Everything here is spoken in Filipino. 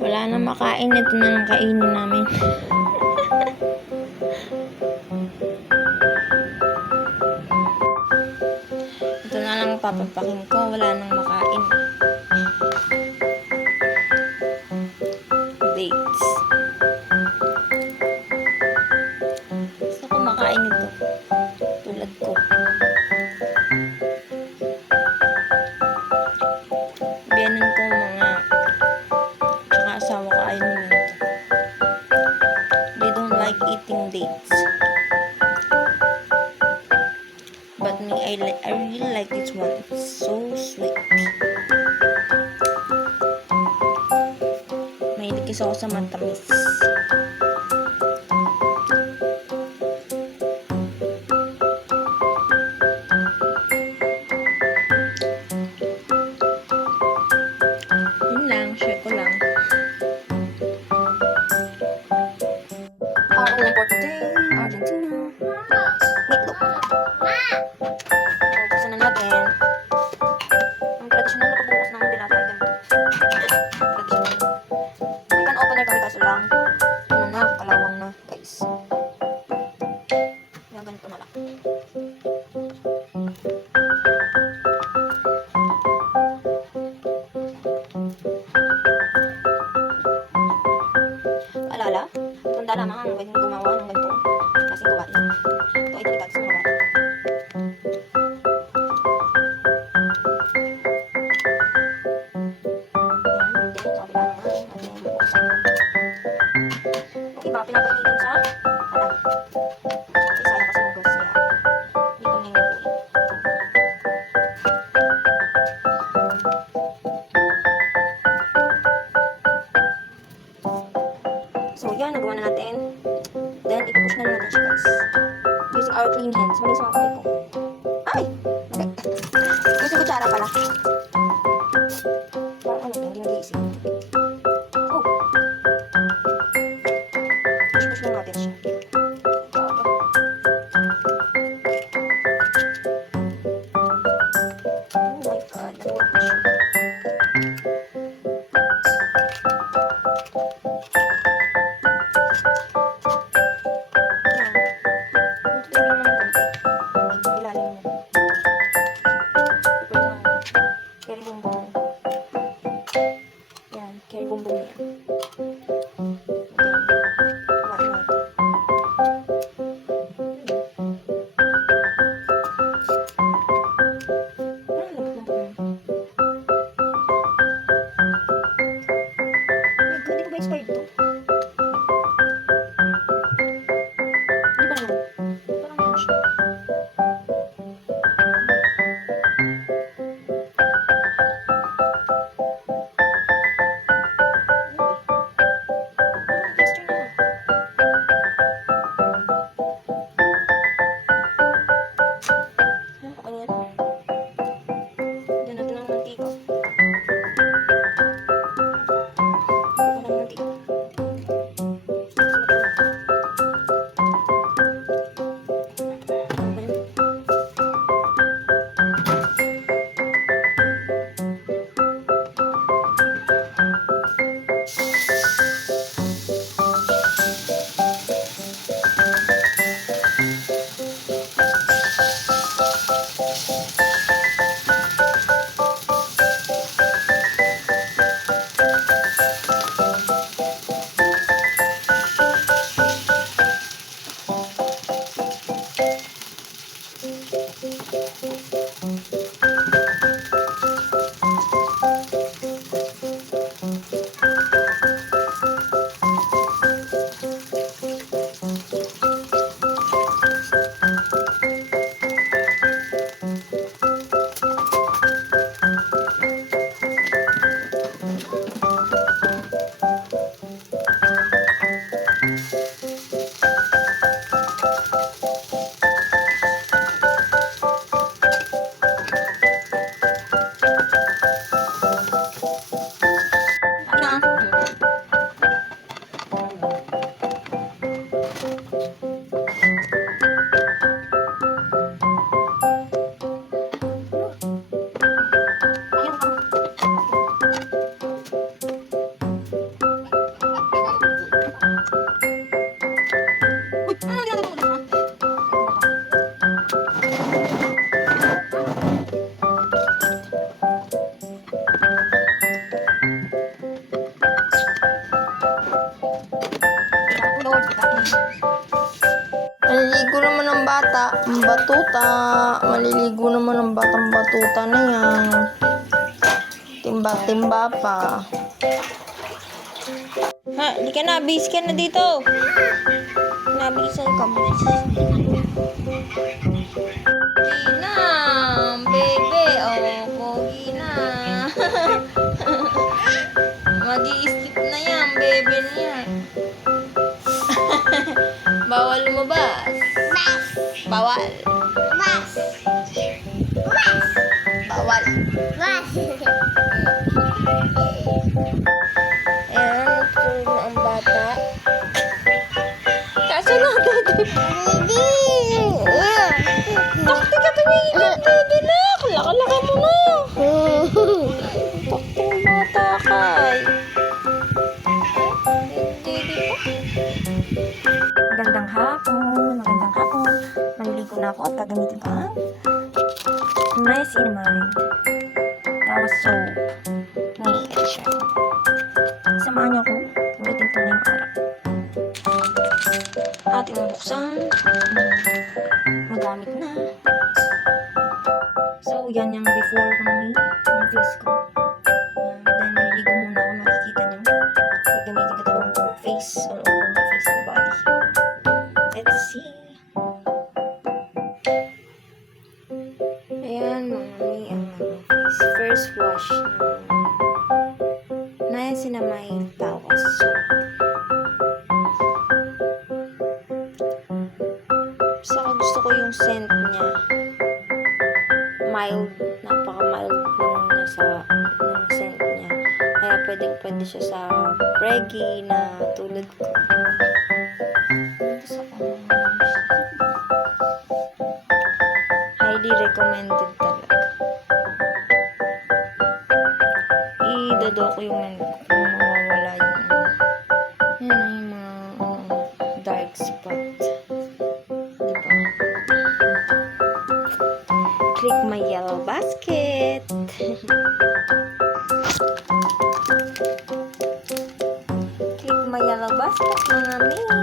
Wala na makain. Ito na lang kainin namin. Ito na lang papapakin ko. Wala nang makain. States. But me, I, li I really like this one. It's so sweet. Mahilig kasi ako sa matamis. Bye. ってみてください。Bata, batuta. Maliligo naman ang batang batuta na yan. Timba-timba pa. Ha, di ka na. Bis ka na dito. Nabisan ka mo. Gina, bebe. Oh, pogi na. Mag-i-skip na yan, bebe na yan. Bawal lumabas. Bawal. Bawal. Ayan, gagamitin ko ang niacinamide. Tapos soap. Nakikita siya. Samahan niyo ako. Gamitin ko na yung araw. Ating buksan. Magamit na. So, yan yung before ng ng face ko. First wash ng niacinamide bawas soap. Saka gusto ko yung scent niya. Mild. Napaka-mild ng nasa ng scent niya. Kaya pwedeng pwede siya sa reggae na tulad ko highly recommended talaga. Idodo ko yung men kung mawawala yung yan na yung mga ano, dark spot. Diba? Click my yellow basket. Click my yellow basket.